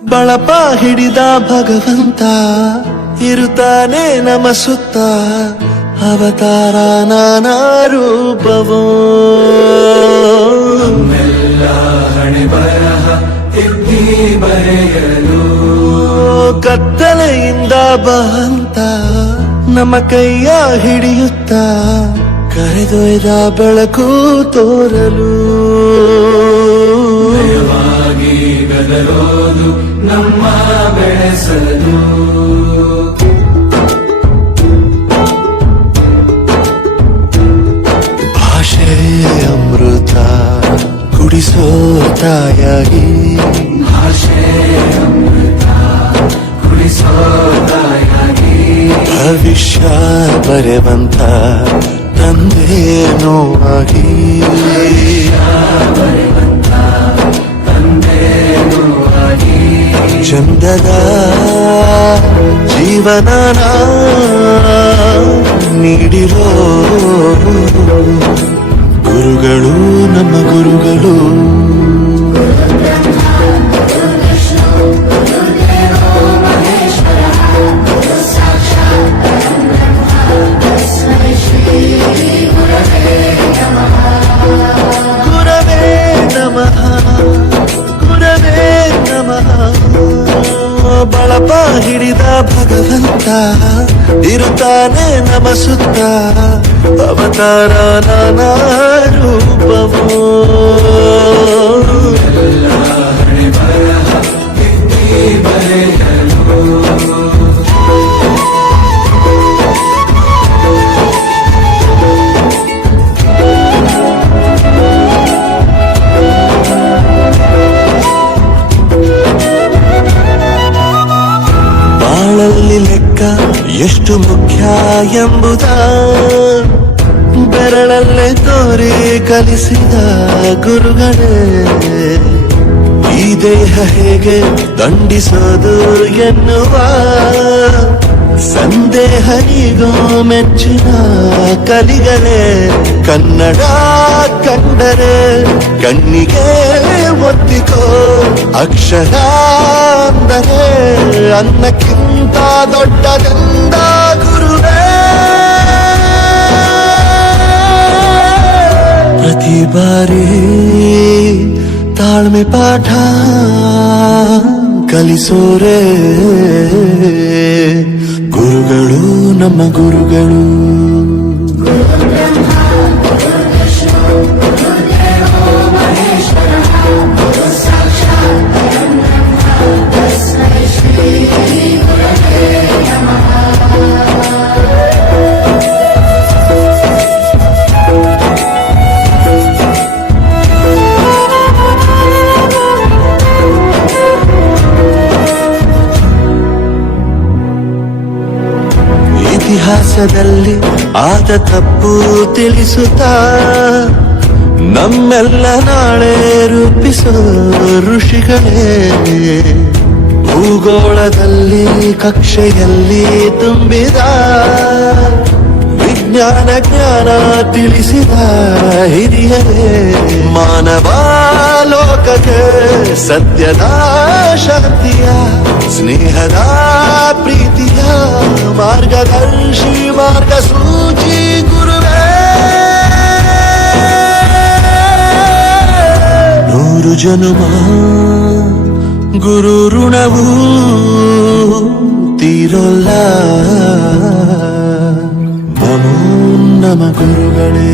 ಬಳಪ ಹಿಡಿದ ಭಗವಂತ ಇರುತ್ತಾನೆ ನಮ ಸುತ್ತ ಅವತಾರ ನಾನಾ ರೂಪವೋ ನಮ್ಮೆಲ್ಲ ಹಣೆ ಬರಹ ತಿದ್ದಿ ಬರೆಯಲು ಕತ್ತಲೆಯಿಂದ ಬಹಂತ ನಮ್ಮ ಕೈಯ ಹಿಡಿಯುತ್ತ ಕರೆದೊಯ್ದ ಬೆಳಕು ತೋರಲು ಭಯವಾಗಿ ಗದರೋದು ನಮ್ಮ ಬೆಳೆಸಲು ಭಾಷೆ ಅಮೃತ ಕುಡಿಸೋ ತಾಯಾಗಿ ಭಾಷೆ ಅಮೃತ ಕುಡಿಸೋ ತಾಯಾಗಿ ಭವಿಷ್ಯ ಬರೆವಂತ ತಂದೇನೋ ಆಗಿ ತಂದೇನೂ ಆಗಿ ಚಂದದ ಜೀವನನ ನೀಡಿರೋ ಗುರುಗಳು ನಮ್ಮ ಗುರುಗಳು ಗುರವೇ ನಮಃ ಗುರವೇ ನಮಃ ಬಳಪ ಹಿಡಿದ ಭಗವಂತ ಇರುತ್ತಾನೆ ನಮ ಸುತ್ತ ಅವತಾರ ನಾನಾ ರೂಪವೋ ಹಣೆ ಬರಹ ತಿದ್ದಿ ಬರೆಯಲು ಬಾಳಲ್ಲಿ ಲೆಕ್ಕ ಎಷ್ಟು ಮುಖ್ಯ ಎಂಬುದ ಬೆರಳಲ್ಲೇ ತೋರಿ ಕಲಿಸಿದ ಗುರುಗಳೇ ಈ ದೇಹ ಹೇಗೆ ದಂಡಿಸೋದು ಎನ್ನುವ ಸಂದೇಹ ಈಗೋ ಮೆಚ್ಚಿನ ಕಲಿಗಳೇ ಕನ್ನಡ ಕಂಡರೆ ಕಣ್ಣಿಗೆ ಒತ್ತಿಕೋ ಅಕ್ಷರ ಅಂದರೆ ಅನ್ನಕ್ಕಿಂತ ದೊಡ್ಡದೆಂದ ಗುರುವೇ ಪ್ರತಿ ಬಾರಿ ತಾಳ್ಮೆ ಪಾಠ ಕಲಿಸೋರೆ ಗುರುಗಳು ನಮ್ಮ ಗುರುಗಳು ಇತಿಹಾಸದಲ್ಲಿ ಆದ ತಪ್ಪು ತಿಳಿಸುತ್ತಾ ನಮ್ಮೆಲ್ಲ ನಾಳೆ ರೂಪಿಸೋ ಋಷಿಗಳೇ ಭೂಗೋಳದಲ್ಲಿ ಕಕ್ಷೆಯಲ್ಲಿ ತುಂಬಿದ ವಿಜ್ಞಾನ ಜ್ಞಾನ ತಿಳಿಸಿದ ಹಿರಿಯರೇ ಮಾನವ ಲೋಕಕ್ಕೆ ಸತ್ಯದ ಶಾಂತಿಯ ಸ್ನೇಹದ ಪ್ರೀತಿಯ ಮಾರ್ಗದರ್ಶಿ ಮಾರ್ಗಸೂಚಿ ಗುರುವೇ ನೂರು ಜನುಮ ಗುರು ಋಣವು ತೀರೋಲ್ಲ ನಮೋ ನಮ ಗುರುಗಳೇ